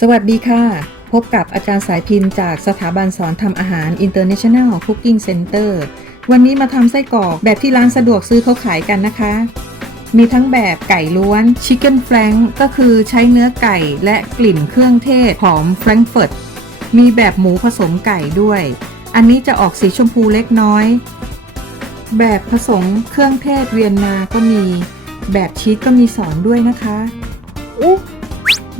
สวัสดีค่ะ พบกับอาจารย์สายพินจากสถาบันสอนทำอาหาร International Cooking Center วันนี้มาทำไส้กรอกแบบที่ร้านสะดวกซื้อเขาขายกันนะคะ มีทั้งแบบไก่ล้วน Chicken Flank ก็คือใช้เนื้อไก่และกลิ่นเครื่องเทศหอม Frankfurt มีแบบหมูผสมไก่ด้วย อันนี้จะออกสีชมพูเล็กน้อย แบบผสมเครื่องเทศเวียนนาก็มี แบบชีสก็มีสอนด้วยนะคะอุ๊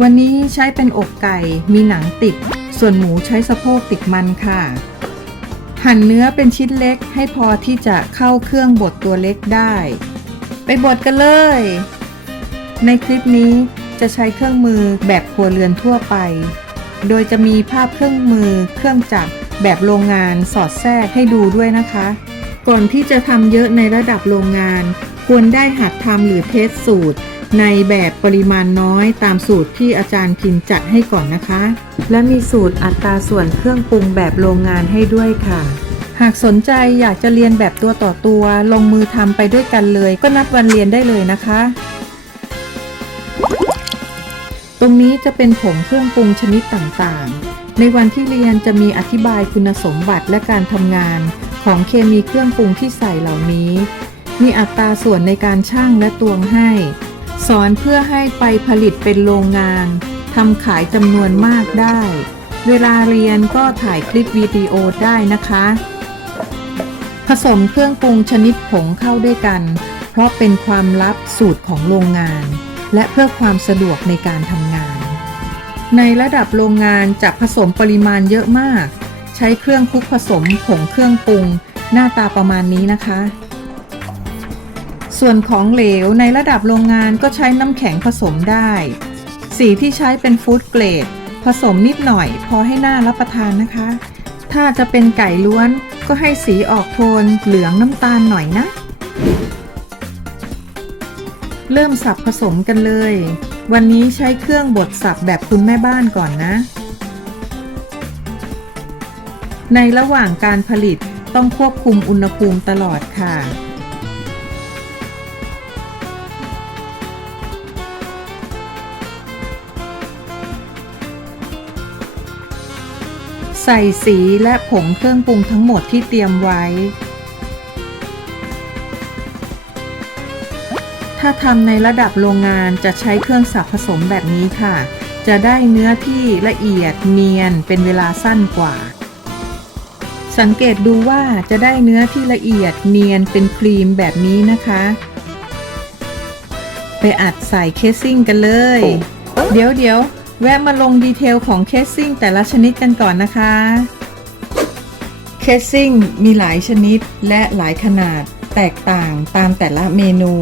วันนี้ใช้เป็นอกไก่มีหนังติด ส่วนหมูใช้สะโพกติดมันค่ะ หั่นเนื้อเป็นชิ้นเล็กให้พอที่จะเข้าเครื่องบดตัวเล็กได้ ไปบดกันเลย ในคลิปนี้จะใช้เครื่องมือแบบครัวเรือนทั่วไป โดยจะมีภาพเครื่องมือเครื่องจักรแบบโรงงานสอดแทรกให้ดูด้วยนะคะ ก่อนที่จะทำเยอะในระดับโรงงาน ควรได้หัดทำหรือเทสสูตร ในแบบปริมาณน้อยตามสูตรที่อาจารย์พินจัดให้ก่อนนะคะ และมีสูตรอัตราส่วนเครื่องปรุงแบบโรงงานให้ด้วยค่ะ หากสนใจอยากจะเรียนแบบตัวต่อตัว ลงมือทำไปด้วยกันเลย ก็นัดวันเรียนได้เลยนะคะ ตรงนี้จะเป็นผงเครื่องปรุงชนิดต่างๆ ในวันที่เรียนจะมีอธิบายคุณสมบัติและการทำงาน ของเคมีเครื่องปรุงที่ใส่เหล่านี้ มีอัตราส่วนในการชั่งและตวงให้ สอนเพื่อให้ไปผลิตเป็นโรงงานทำขายจำนวนมากได้ เวลาเรียนก็ถ่ายคลิปวิดีโอได้นะคะ ผสมเครื่องปรุงชนิดผงเข้าด้วยกัน เพราะเป็นความลับสูตรของโรงงาน และเพื่อความสะดวกในการทำงาน ในระดับโรงงานจะผสมปริมาณเยอะมาก ใช้เครื่องคลุกผสมผงเครื่องปรุง หน้าตาประมาณนี้นะคะ ส่วนของเหลวในระดับโรงงานก็ใช้น้ำแข็งผสมได้ สีที่ใช้เป็นฟู้ดเกรด ผสมนิดหน่อยพอให้หน่ารับประทานนะคะ ถ้าจะเป็นไก่ล้วนก็ให้สีออกโทนเหลืองน้ำตาลหน่อยนะ เริ่มสับผสมกันเลย วันนี้ใช้เครื่องบดสับแบบคุณแม่บ้านก่อนนะ ในระหว่างการผลิตต้องควบคุมอุณหภูมิตลอดค่ะ ใส่สีและผงเครื่องปรุงทั้งหมดที่เตรียมไว้ ถ้าทำในระดับโรงงานจะใช้เครื่องสับผสมแบบนี้ค่ะ จะได้เนื้อที่ละเอียดเนียนเป็นเวลาสั้นกว่า สังเกตดูว่าจะได้เนื้อที่ละเอียดเนียนเป็นครีมแบบนี้นะคะ ไปอัดใส่เคสซิ่งกันเลย เดี๋ยวเดี๋ยว แวะมาลงดีเทลของเคสซิ่งแต่ละชนิดกันก่อนนะคะ เคสซิ่งมีหลายชนิดและหลายขนาดแตกต่างตามแต่ละเมนู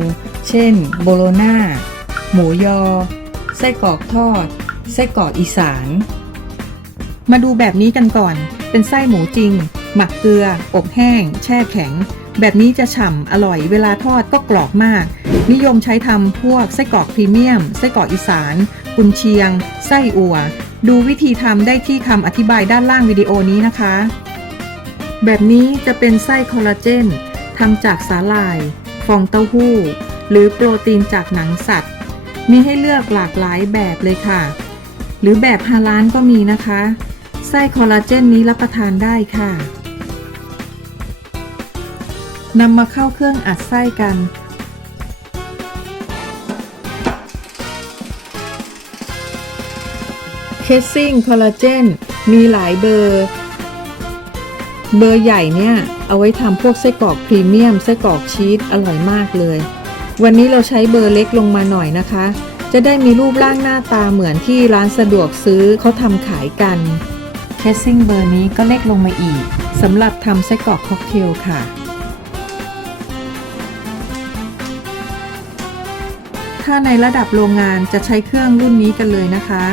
เช่น โบโลนาหมูยอ ไส้กรอกทอด ไส้กรอกอีสาน มาดูแบบนี้กันก่อน เป็นไส้หมูจริง หมักเกลือ อบแห้ง แช่แข็ง แบบนี้จะฉ่ำอร่อย เวลาทอดก็กรอบมาก นิยมใช้ทำพวกไส้กรอกพรีเมียม ไส้กรอกอีสานกุนเชียง ไส้อั่ว ดูวิธีทำได้ที่คำอธิบายด้านล่างวิดีโอนี้นะคะ แบบนี้จะเป็นไส้คอลลาเจนทำจากสาหร่าย ฟองเต้าหู้ หรือโปรตีนจากหนังสัตว์ มีให้เลือกหลากหลายแบบเลยค่ะ หรือแบบฮาลานก็มีนะคะ ไส้คอลลาเจนนี้รับประทานได้ค่ะนำมาเข้าเครื่องอัดไส้กัน เคสซิ่งคอลลาเจนมีหลายเบอร์ เบอร์ใหญ่เนี่ย เอาไว้ทำพวกไส้กรอกพรีเมียมไส้กรอกชีสอร่อยมากเลย วันนี้เราใช้เบอร์เล็กลงมาหน่อยนะคะ จะได้มีรูปร่างหน้าตาเหมือนที่ร้านสะดวกซื้อเขาทำขายกันเคสซิ่งเบอร์นี้ก็เล็กลงมาอีกสำหรับทำไส้กรอกค็อกเทลค่ะถ้าในระดับโรงงานจะใช้เครื่องรุ่นนี้กันเลยนะคะ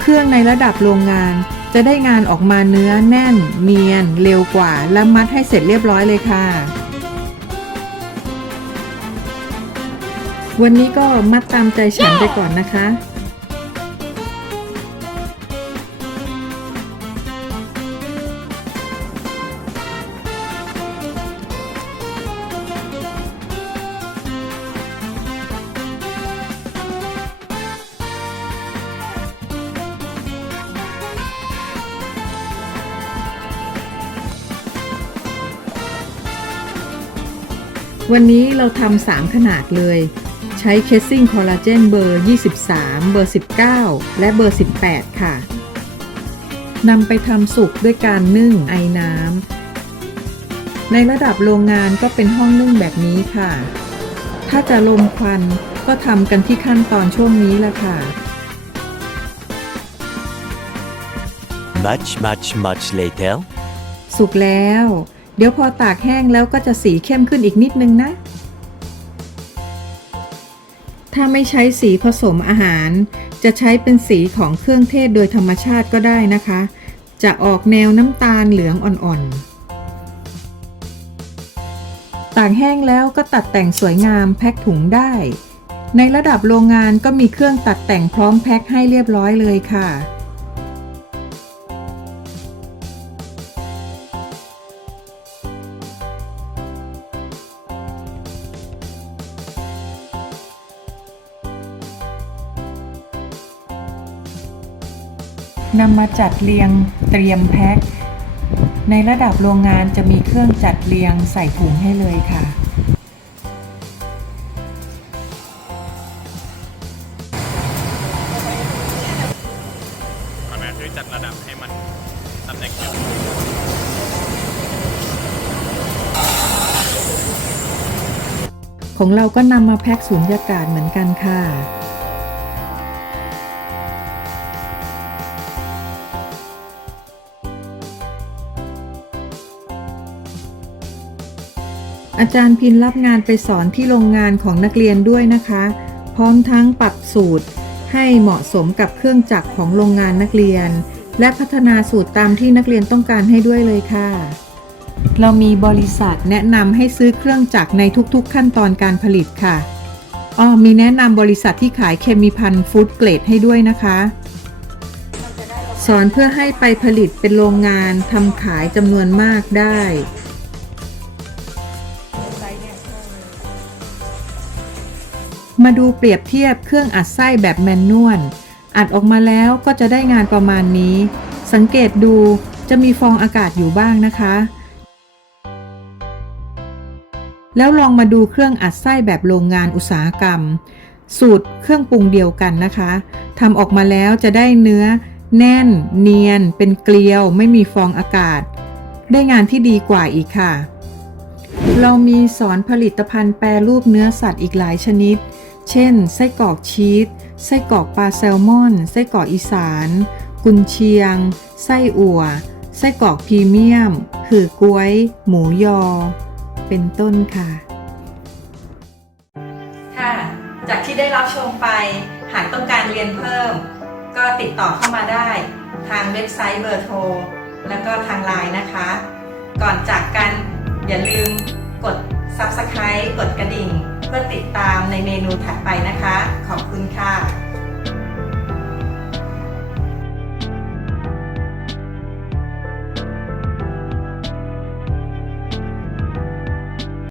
เครื่องในระดับโรงงาน จะได้งานออกมาเนื้อแน่น เนียน เร็วกว่า และมัดให้เสร็จเรียบร้อยเลยค่ะ วันนี้ก็มัดตามใจฉันไปก่อนนะคะ วันนี้เราทำ3ขนาดเลย ใช้เคสซิ่งคอลลาเจนเบอร์ 23 เบอร์ 19 และเบอร์ 18 ค่ะนำไปทำสุกด้วยการนึ่งไอน้ำในระดับโรงงานก็เป็นห้องนึ่งแบบนี้ค่ะ ถ้าจะลมควันก็ทำกันที่ขั้นตอนช่วงนี้แหละค่ะ Much, much, much later. สุกแล้ว เดี๋ยวพอตากแห้งแล้วก็จะสีเข้มขึ้นอีกนิดนึงนะ ถ้าไม่ใช้สีผสมอาหาร จะใช้เป็นสีของเครื่องเทศโดยธรรมชาติก็ได้นะคะ จะออกแนวน้ำตาลเหลืองอ่อนๆ ตากแห้งแล้วก็ตัดแต่งสวยงามแพ็คถุงได้ ในระดับโรงงานก็มีเครื่องตัดแต่งพร้อมแพ็คให้เรียบร้อยเลยค่ะ นำมาจัดเรียงเตรียมแพ็ค ในระดับโรงงานจะมีเครื่องจัดเรียงใส่ถุงให้เลยค่ะ ก่อนนะคือจัดระดับให้มันตำแหน่งเดียวของเราก็นำมาแพ็คสูญญากาศเหมือนกันค่ะ อาจารย์พินรับงานไปสอนที่โรงงานของนักเรียนด้วยนะคะ พร้อมทั้งปรับสูตรให้เหมาะสมกับเครื่องจักรของโรงงานนักเรียน และพัฒนาสูตรตามที่นักเรียนต้องการให้ด้วยเลยค่ะ เรามีบริษัทแนะนำให้ซื้อเครื่องจักรในทุกๆขั้นตอนการผลิตค่ะอ้อมีแนะนำบริษัทที่ขายเคมีพันฟู้ดเกรดให้ด้วยนะคะ สอนเพื่อให้ไปผลิตเป็นโรงงานทำขายจำนวนมากได้ มาดูเปรียบเทียบเครื่องอัดไส้แบบแมนนวล อัดออกมาแล้วก็จะได้งานประมาณนี้ สังเกตดูจะมีฟองอากาศอยู่บ้างนะคะ แล้วลองมาดูเครื่องอัดไส้แบบโรงงานอุตสาหกรรม สูตรเครื่องปรุงเดียวกันนะคะทำออกมาแล้วจะได้เนื้อ แน่น เนียน เป็นเกลียว ไม่มีฟองอากาศ ได้งานที่ดีกว่าอีกค่ะ เรามีสอนผลิตภัณฑ์แปรรูปเนื้อสัตว์อีกหลายชนิด เช่น ไส้กรอกชีส ไส้กรอกปลาแซลมอน ไส้กรอกอีสาน กุนเชียง ไส้อั่ว ไส้กรอกพรีเมียมหือกล้วย หมูยอ เป็นต้นค่ะ ค่ะ จากที่ได้รับชมไป หากต้องการเรียนเพิ่ม ก็ติดต่อเข้ามาได้ ทางเว็บไซต์เบอร์โทร แล้วก็ทางไลน์นะคะ ก่อนจากกันอย่าลืม เพื่อติดตามในเมนูถัดไปนะคะ ขอบคุณค่ะ